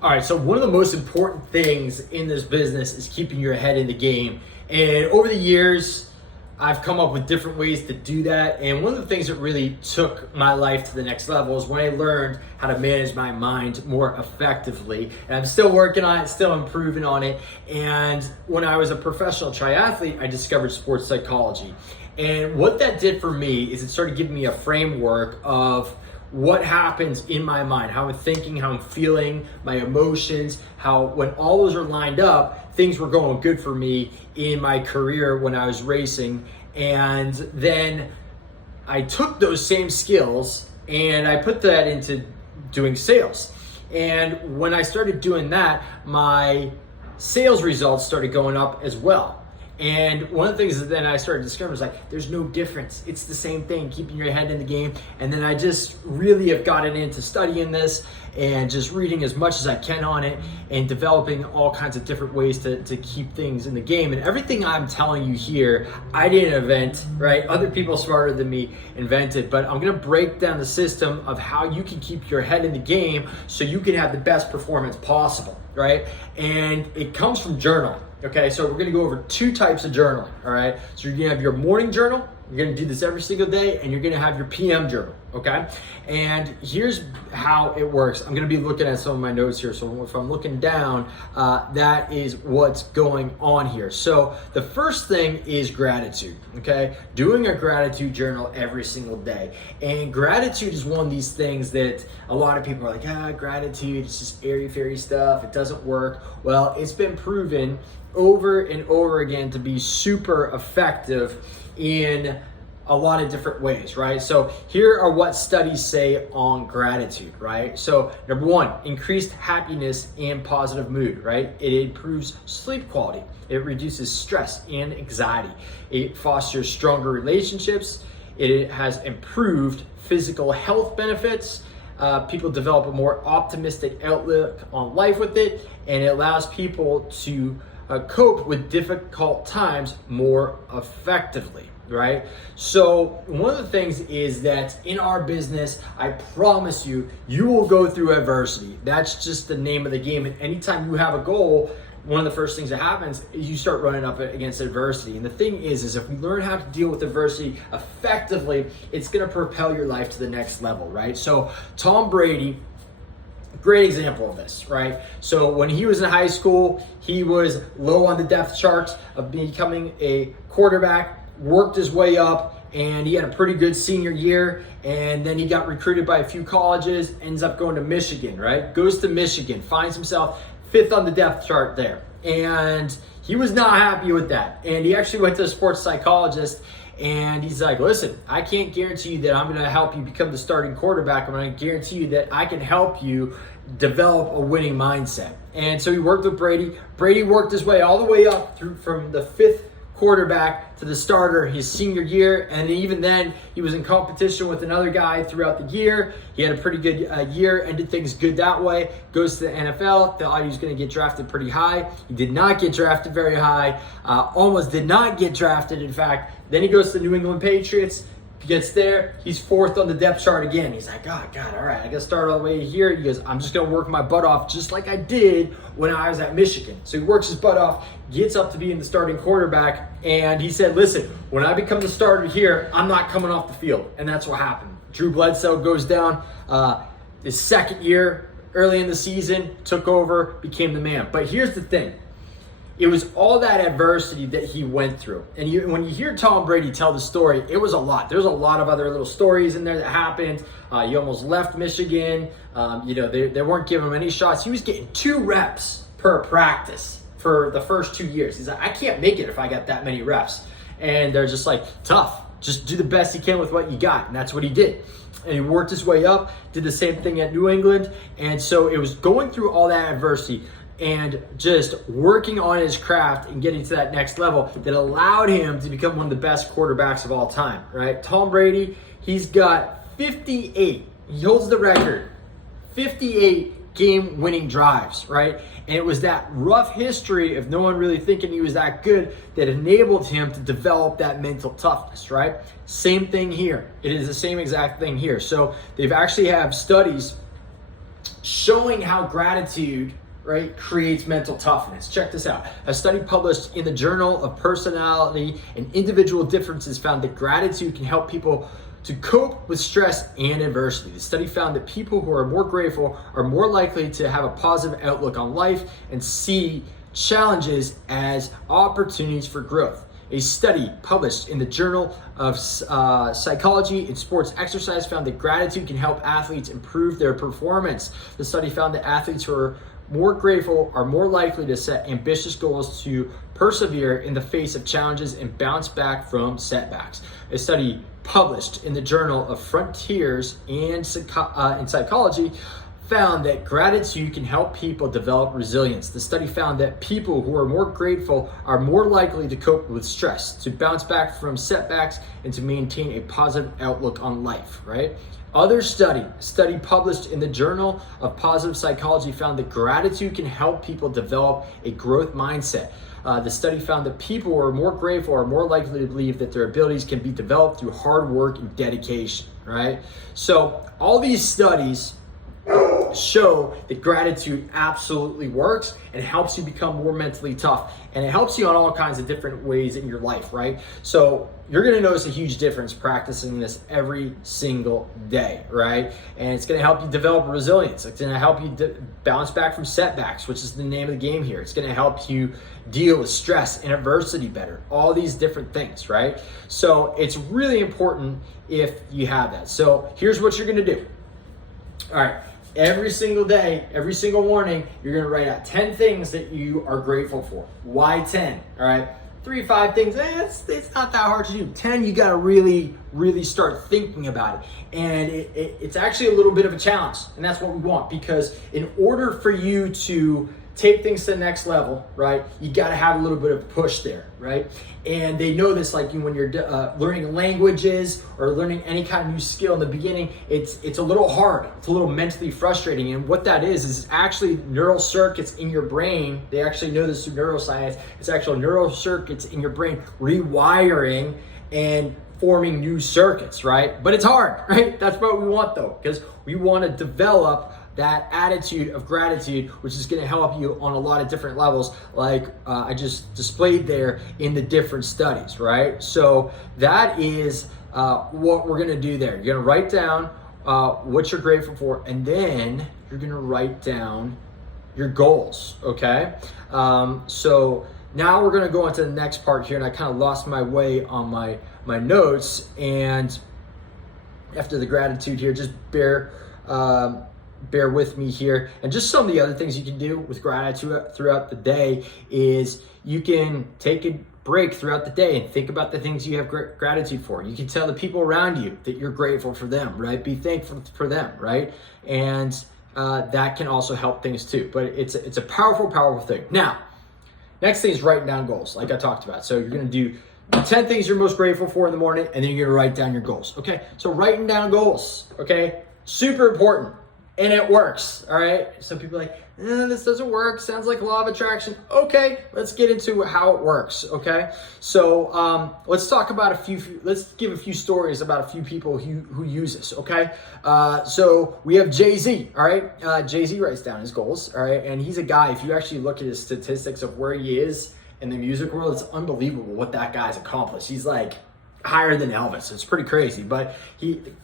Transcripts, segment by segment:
All right, so one of the most important things in this business is keeping your head in the game. And over the years, I've come up with different ways to do that. And one of the things that really took my life to the next level is when I learned how to manage my mind more effectively. And I'm still working on it, still improving on it. And when I was a professional triathlete, I discovered sports psychology. And what that did for me is it started giving me a framework of what happens in my mind, how I'm thinking, how I'm feeling, my emotions, how when all those are lined up, things were going good for me in my career when I was racing. And then I took those same skills and I put that into doing sales. And when I started doing that, my sales results started going up as well. And one of the things that then I started discovering was like, there's no difference. It's the same thing, keeping your head in the game. And then I just really have gotten into studying this and just reading as much as I can on it and developing all kinds of different ways to keep things in the game. And everything I'm telling you here, I didn't invent, right? Other people smarter than me invented, but I'm gonna break down the system of how you can keep your head in the game so you can have the best performance possible, right? And it comes from journaling. Okay, so we're gonna go over two types of journaling, all right? So you're gonna have your morning journal, you're gonna do this every single day, and you're gonna have your PM journal, okay? And here's how it works. I'm gonna be looking at some of my notes here, so if I'm looking down, that is what's going on here. So the first thing is gratitude, okay? Doing a gratitude journal every single day. And gratitude is one of these things that a lot of people are like, gratitude, it's just airy-fairy stuff, it doesn't work. Well, it's been proven over and over again to be super effective in a lot of different ways, right? So here are what studies say on gratitude, right? So number one, increased happiness and positive mood, right? It improves sleep quality. It reduces stress and anxiety. It fosters stronger relationships. It has improved physical health benefits. People develop a more optimistic outlook on life with it, and it allows people to cope with difficult times more effectively, right? So one of the things is that in our business, I promise you, you will go through adversity. That's just the name of the game. And anytime you have a goal, one of the first things that happens is you start running up against adversity. And the thing is if we learn how to deal with adversity effectively, it's gonna propel your life to the next level, right? So Tom Brady, great example of this, right? So when he was in high school, he was low on the depth charts of becoming a quarterback, worked his way up, and he had a pretty good senior year, and then he got recruited by a few colleges, ends up going to Michigan, right? Goes to Michigan, finds himself 5th on the depth chart there, and he was not happy with that. And he actually went to a sports psychologist, and he's like, listen, I can't guarantee you that I'm going to help you become the starting quarterback. I'm going to guarantee you that I can help you develop a winning mindset. And so he worked with Brady. Brady worked his way all the way up through from the 5th quarterback to the starter his senior year, and even then he was in competition with another guy throughout the year. He had a pretty good year and did things good that way. Goes to the NFL, thought he was going to get drafted pretty high. He did not get drafted very high, almost did not get drafted, in fact. Then he goes to the New England Patriots, gets there, he's 4th on the depth chart again. He's like, God, all right, I got to start all the way here. He goes, I'm just going to work my butt off just like I did when I was at Michigan. So he works his butt off, gets up to being the starting quarterback, and he said, listen, when I become the starter here, I'm not coming off the field. And that's what happened. Drew Bledsoe goes down his second year, early in the season, took over, became the man. But here's the thing. It was all that adversity that he went through. And when you hear Tom Brady tell the story, it was a lot. There's a lot of other little stories in there that happened. He almost left Michigan. They weren't giving him any shots. He was getting 2 reps per practice for the first 2 years. He's like, I can't make it if I got that many reps. And they're just like, tough. Just do the best you can with what you got. And that's what he did. And he worked his way up, did the same thing at New England. And so it was going through all that adversity and just working on his craft and getting to that next level that allowed him to become one of the best quarterbacks of all time, right? Tom Brady, he's got 58. He holds the record, 58 game-winning drives, right? And it was that rough history of no one really thinking he was that good that enabled him to develop that mental toughness, right? Same thing here. It is the same exact thing here. So they've actually have studies showing how gratitude, right, creates mental toughness. Check this out. A study published in the Journal of Personality and Individual Differences found that gratitude can help people to cope with stress and adversity. The study found that people who are more grateful are more likely to have a positive outlook on life and see challenges as opportunities for growth. A study published in the Journal of Psychology and Sports Exercise found that gratitude can help athletes improve their performance. The study found that athletes who are more grateful are more likely to set ambitious goals, to persevere in the face of challenges, and bounce back from setbacks. A study published in the Journal of Frontiers in Psychology found that gratitude can help people develop resilience. The study found that people who are more grateful are more likely to cope with stress, to bounce back from setbacks, and to maintain a positive outlook on life, right? Other study published in the Journal of Positive Psychology found that gratitude can help people develop a growth mindset. The study found that people who are more grateful are more likely to believe that their abilities can be developed through hard work and dedication, right? So all these studies show that gratitude absolutely works and helps you become more mentally tough, and it helps you on all kinds of different ways in your life, right? So you're going to notice a huge difference practicing this every single day, right? And it's going to help you develop resilience. It's going to help you bounce back from setbacks, which is the name of the game here. It's going to help you deal with stress and adversity better, all these different things, right? So it's really important if you have that. So here's what you're going to do. All right. Every single day, every single morning, you're going to write out 10 things that you are grateful for. Why 10? All right. 3, 5 things, it's not that hard to do. 10, you got to really start thinking about it. And it's actually a little bit of a challenge. And that's what we want, because in order for you to take things to the next level, right, you got to have a little bit of push there, right? And they know this, like when you're learning languages or learning any kind of new skill in the beginning, it's a little hard. It's a little mentally frustrating. And what that is actually neural circuits in your brain. They actually know this through neuroscience. It's actual neural circuits in your brain rewiring and forming new circuits, right? But it's hard, right? That's what we want though, because we want to develop that attitude of gratitude, which is going to help you on a lot of different levels, like I just displayed there in the different studies, right? So that is what we're going to do there. You're going to write down what you're grateful for, and then you're going to write down your goals, okay? So now we're going to go into the next part here, and I kind of lost my way on my notes, and after the gratitude here, just bear with me here. And just some of the other things you can do with gratitude throughout the day is you can take a break throughout the day and think about the things you have gratitude for. You can tell the people around you that you're grateful for them, right? Be thankful for them, right? And that can also help things too. But it's a powerful thing. Now, next thing is writing down goals, like I talked about. So you're going to do 10 things you're most grateful for in the morning, and then you're going to write down your goals, okay? So writing down goals, okay? Super important. And it works, all right? Some people are like, this doesn't work. Sounds like law of attraction. Okay, let's get into how it works, okay? So let's talk about let's give a few stories about a few people who use this, okay? So we have Jay-Z, all right? Jay-Z writes down his goals, all right? And he's a guy, if you actually look at his statistics of where he is in the music world, it's unbelievable what that guy's accomplished. He's like higher than Elvis. It's pretty crazy. But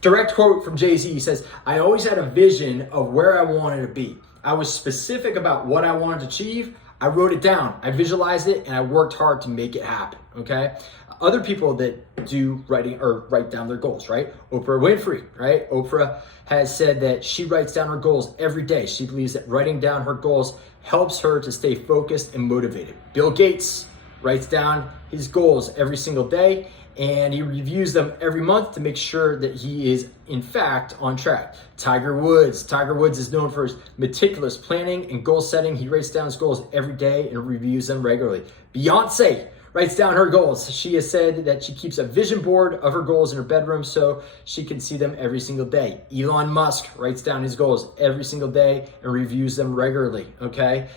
direct quote from Jay-Z, he says, "I always had a vision of where I wanted to be. I was specific about what I wanted to achieve. I wrote it down. I visualized it, and I worked hard to make it happen." Okay? Other people that do write down their goals, right? Oprah Winfrey, right? Oprah has said that she writes down her goals every day. She believes that writing down her goals helps her to stay focused and motivated. Bill Gates writes down his goals every single day, and he reviews them every month to make sure that he is in fact on track. Tiger Woods is known for his meticulous planning and goal setting. He writes down his goals every day and reviews them regularly. Beyonce writes down her goals. She has said that she keeps a vision board of her goals in her bedroom so she can see them every single day. Elon Musk writes down his goals every single day and reviews them regularly, okay?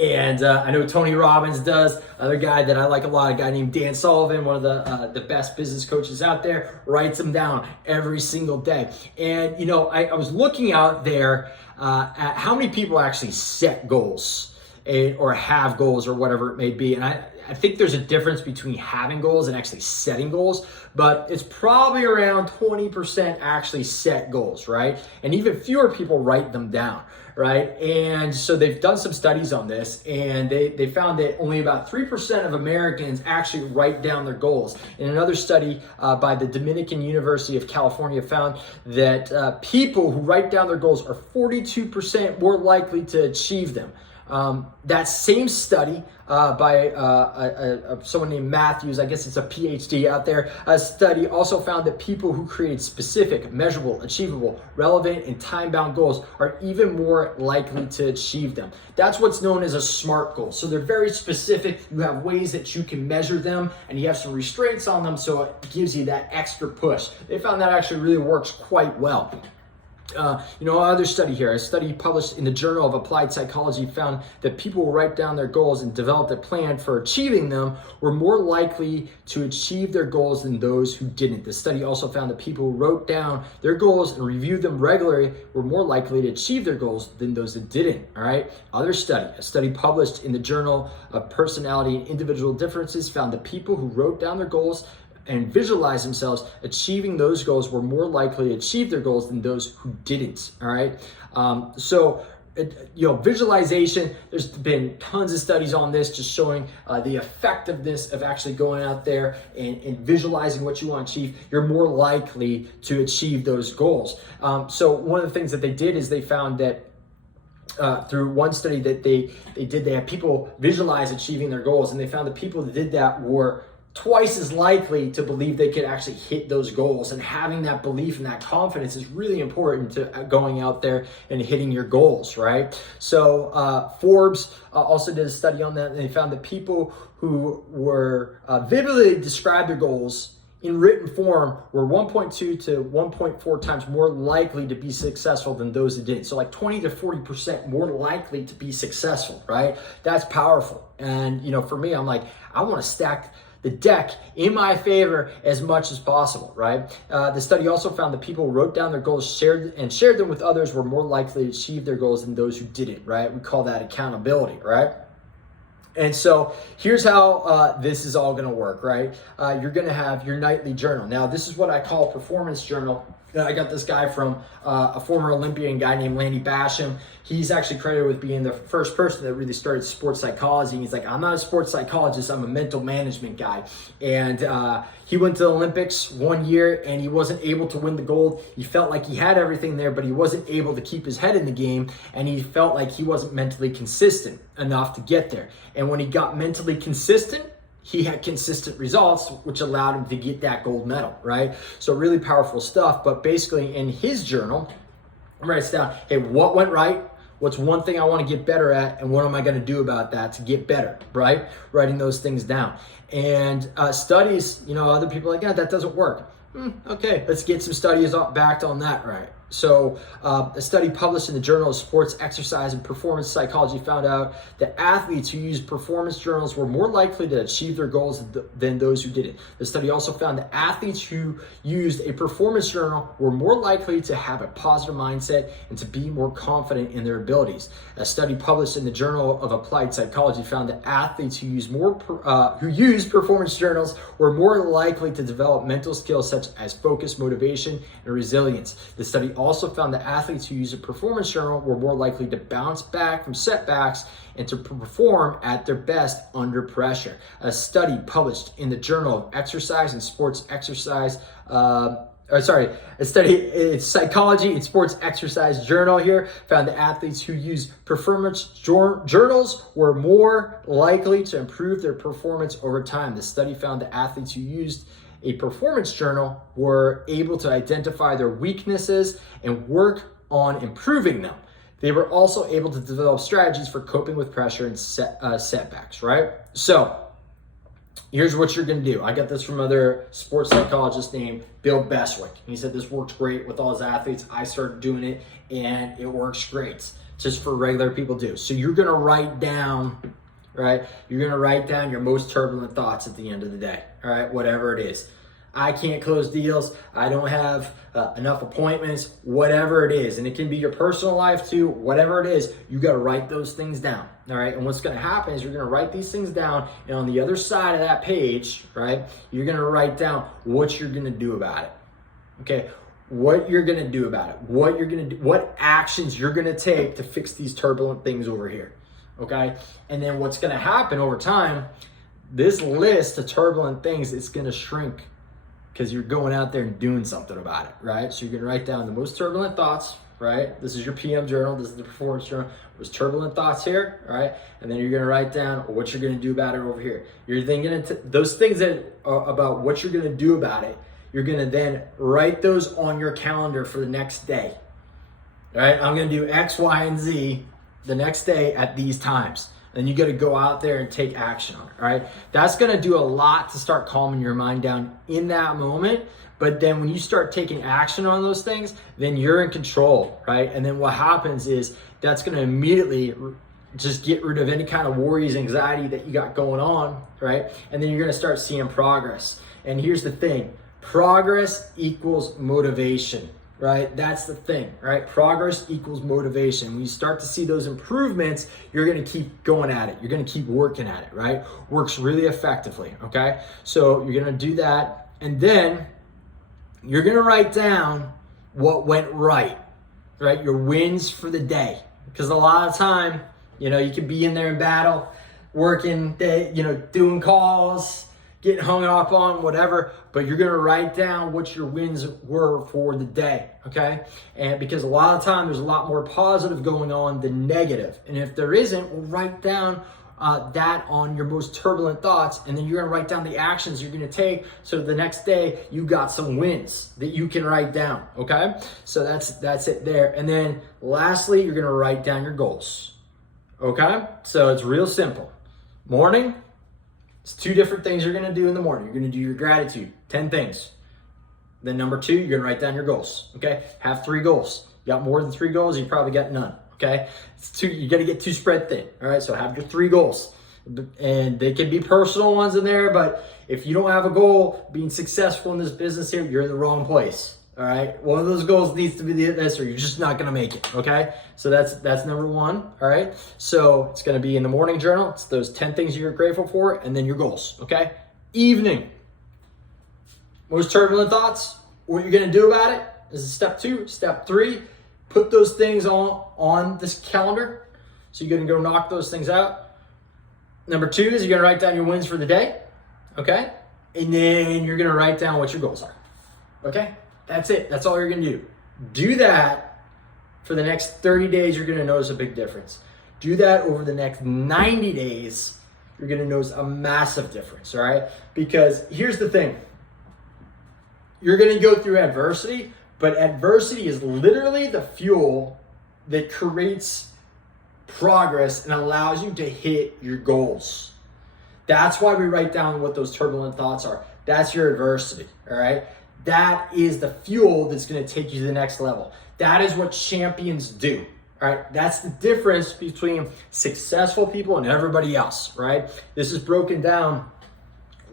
And I know Tony Robbins does. Other guy that I like a lot, a guy named Dan Sullivan, one of the best business coaches out there, writes them down every single day. And, you know, I was looking out there at how many people actually set goals or have goals or whatever it may be. And I think there's a difference between having goals and actually setting goals, but it's probably around 20% actually set goals, right? And even fewer people write them down, right? And so they've done some studies on this, and they found that only about 3% of Americans actually write down their goals. In another study by the Dominican University of California found that people who write down their goals are 42% more likely to achieve them. That same study by someone named Matthews, I guess it's a PhD out there, a study also found that people who created specific, measurable, achievable, relevant, and time-bound goals are even more likely to achieve them. That's what's known as a SMART goal. So they're very specific. You have ways that you can measure them, and you have some restraints on them, so it gives you that extra push. They found that actually really works quite well. Another study here, a study published in the Journal of Applied Psychology found that people who write down their goals and developed a plan for achieving them were more likely to achieve their goals than those who didn't. The study also found that people who wrote down their goals and reviewed them regularly were more likely to achieve their goals than those that didn't, all right? Other study, a study published in the Journal of Personality and Individual Differences found that people who wrote down their goals and visualize themselves achieving those goals were more likely to achieve their goals than those who didn't, all right? Visualization, there's been tons of studies on this just showing the effectiveness of actually going out there and visualizing what you want to achieve. You're more likely to achieve those goals. So one of the things that they did is they found that through one study that they had people visualize achieving their goals, and they found that people that did that were twice as likely to believe they could actually hit those goals. And having that belief and that confidence is really important to going out there and hitting your goals, right? So Forbes also did a study on that, and they found that people who were vividly described their goals in written form were 1.2 to 1.4 times more likely to be successful than those that didn't. So like 20 to 40% more likely to be successful, right? That's powerful. And, for me, I'm like, I want to stack the deck in my favor as much as possible, right? The study also found that people who wrote down their goals, shared them with others were more likely to achieve their goals than those who didn't, right? We call that accountability, right? And so here's how this is all going to work, right? You're going to have your nightly journal. Now, this is what I call a performance journal. I got this guy from a former Olympian guy named Lanny Basham. He's actually credited with being the first person that really started sports psychology. And he's like, I'm not a sports psychologist, I'm a mental management guy. And he went to the Olympics one year and he wasn't able to win the gold. He felt like he had everything there, but he wasn't able to keep his head in the game. And he felt like he wasn't mentally consistent enough to get there. And when he got mentally consistent, he had consistent results, which allowed him to get that gold medal, right? So really powerful stuff. But basically in his journal, he writes down, hey, what went right? What's one thing I want to get better at? And what am I going to do about that to get better, right? Writing those things down. And studies, other people are like, yeah, that doesn't work. Okay, let's get some studies backed on that, right? So a study published in the Journal of Sports, Exercise, and Performance Psychology found out that athletes who used performance journals were more likely to achieve their goals than those who didn't. The study also found that athletes who used a performance journal were more likely to have a positive mindset and to be more confident in their abilities. A study published in the Journal of Applied Psychology found that athletes who used performance journals were more likely to develop mental skills such as focus, motivation, and resilience. The study also found that athletes who use a performance journal were more likely to bounce back from setbacks and to perform at their best under pressure. A study published in the Journal of Exercise and Sports Exercise, a study in Psychology and Sports Exercise Journal here found that athletes who use performance journals were more likely to improve their performance over time. The study found that athletes who used a performance journal were able to identify their weaknesses and work on improving them. They were also able to develop strategies for coping with pressure and setbacks, right? So here's what you're going to do. I got this from another sports psychologist named Bill Beswick. He said this works great with all his athletes. I started doing it and it works great. just for regular people do. So you're going to write down, right? You're going to write down your most turbulent thoughts at the end of the day, all right? Whatever it is. I can't close deals. I don't have enough appointments, whatever it is. And it can be your personal life too, whatever it is, you got to write those things down. All right. And what's going to happen is you're going to write these things down. And on the other side of that page, right, you're going to write down what you're going to do about it. Okay. What you're going to do about it, what you're going to do, what actions you're going to take to fix these turbulent things over here. Okay. And then what's going to happen over time, this list of turbulent things is going to shrink, because you're going out there and doing something about it, right? So you're gonna write down the most turbulent thoughts, right? This is your PM journal, this is the performance journal. There's turbulent thoughts here, right? And then you're gonna write down what you're gonna do about it over here. You're then gonna, those things that are about what you're gonna do about it, you're gonna then write those on your calendar for the next day, right? I'm gonna do X, Y, and Z the next day at these times. Then you got to go out there and take action on it, right? That's going to do a lot to start calming your mind down in that moment. But then when you start taking action on those things, then you're in control, right? And then what happens is that's going to immediately just get rid of any kind of worries, anxiety that you got going on, right? And then you're going to start seeing progress. And here's the thing, progress equals motivation. Right? That's the thing, right? Progress equals motivation. When you start to see those improvements, you're going to keep going at it. You're going to keep working at it, right? Works really effectively, okay? So you're going to do that. And then you're going to write down what went right? Your wins for the day. Because a lot of time, you could be in there in battle, working, doing calls, getting hung up on, whatever, but you're going to write down what your wins were for the day, okay? And because a lot of time there's a lot more positive going on than negative. And if there isn't, we'll write down that on your most turbulent thoughts, and then you're going to write down the actions you're going to take, so the next day you got some wins that you can write down, okay? So that's it there. And then lastly, you're going to write down your goals, okay? So it's real simple. Morning, it's 2 different things you're going to do in the morning. You're going to do your gratitude, 10 things. Then number 2, you're going to write down your goals, okay? Have 3 goals. You got more than 3 goals, you probably got none, okay? You got to get too spread thin, all right? So have your 3 goals. And they can be personal ones in there, but if you don't have a goal, being successful in this business here, you're in the wrong place. All right, one of those goals needs to be this, or you're just not gonna make it. Okay, so that's number 1. All right, so it's gonna be in the morning journal. It's those 10 things you're grateful for, and then your goals. Okay, evening. Most turbulent thoughts. What you're gonna do about it is step 2. Step 3. Put those things on this calendar. So you're gonna go knock those things out. Number 2 is you're gonna write down your wins for the day. Okay, and then you're gonna write down what your goals are. Okay. That's it. That's all you're going to do. Do that for the next 30 days. You're going to notice a big difference. Do that over the next 90 days. You're going to notice a massive difference. All right. Because here's the thing. You're going to go through adversity, but adversity is literally the fuel that creates progress and allows you to hit your goals. That's why we write down what those turbulent thoughts are. That's your adversity. All right. That is the fuel that's going to take you to the next level. That is what champions do, all right? That's the difference between successful people and everybody else, right? This is broken down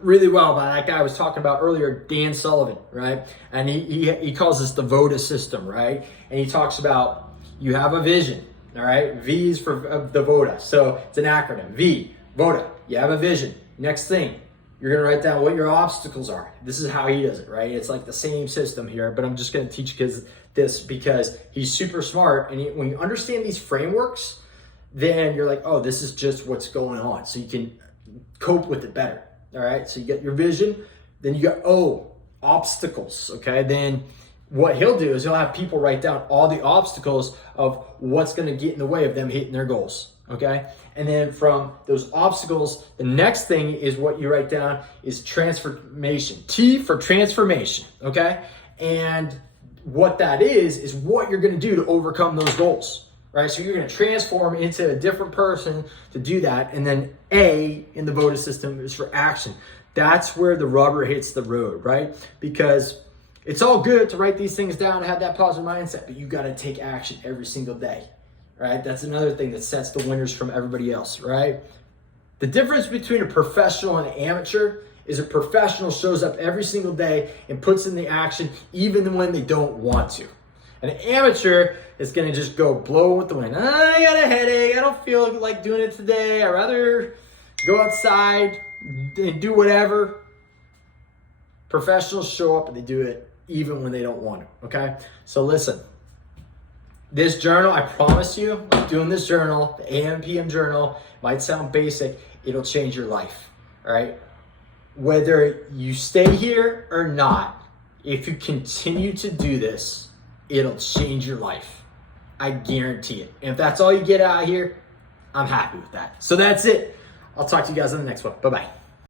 really well by that guy I was talking about earlier, Dan Sullivan, right? And he calls this the VODA system, right? And he talks about you have a vision, all right? V is for the VODA. So it's an acronym, V, VODA. You have a vision. Next thing. You're going to write down what your obstacles are. This is how he does it, right? It's like the same system here, but I'm just going to teach this because he's super smart. And when you understand these frameworks, then you're like, oh, this is just what's going on. So you can cope with it better. All right. So you get your vision. Then you got, obstacles. Okay. Then what he'll do is he'll have people write down all the obstacles of what's going to get in the way of them hitting their goals. Okay. And then from those obstacles, the next thing is what you write down is transformation. T for transformation. Okay. And what that is what you're going to do to overcome those goals. Right. So you're going to transform into a different person to do that. And then A in the VODA system is for action. That's where the rubber hits the road, right? Because it's all good to write these things down and have that positive mindset, but you got to take action every single day. right? That's another thing that sets the winners from everybody else, right? The difference between a professional and an amateur is a professional shows up every single day and puts in the action even when they don't want to. An amateur is going to just go blow with the wind. I got a headache. I don't feel like doing it today. I'd rather go outside and do whatever. Professionals show up and they do it even when they don't want to, okay? So listen, this journal, I promise you, I'm doing this journal, the AM PM journal, might sound basic, it'll change your life, all right? Whether you stay here or not, if you continue to do this, it'll change your life. I guarantee it. And if that's all you get out of here, I'm happy with that. So that's it. I'll talk to you guys on the next one. Bye-bye.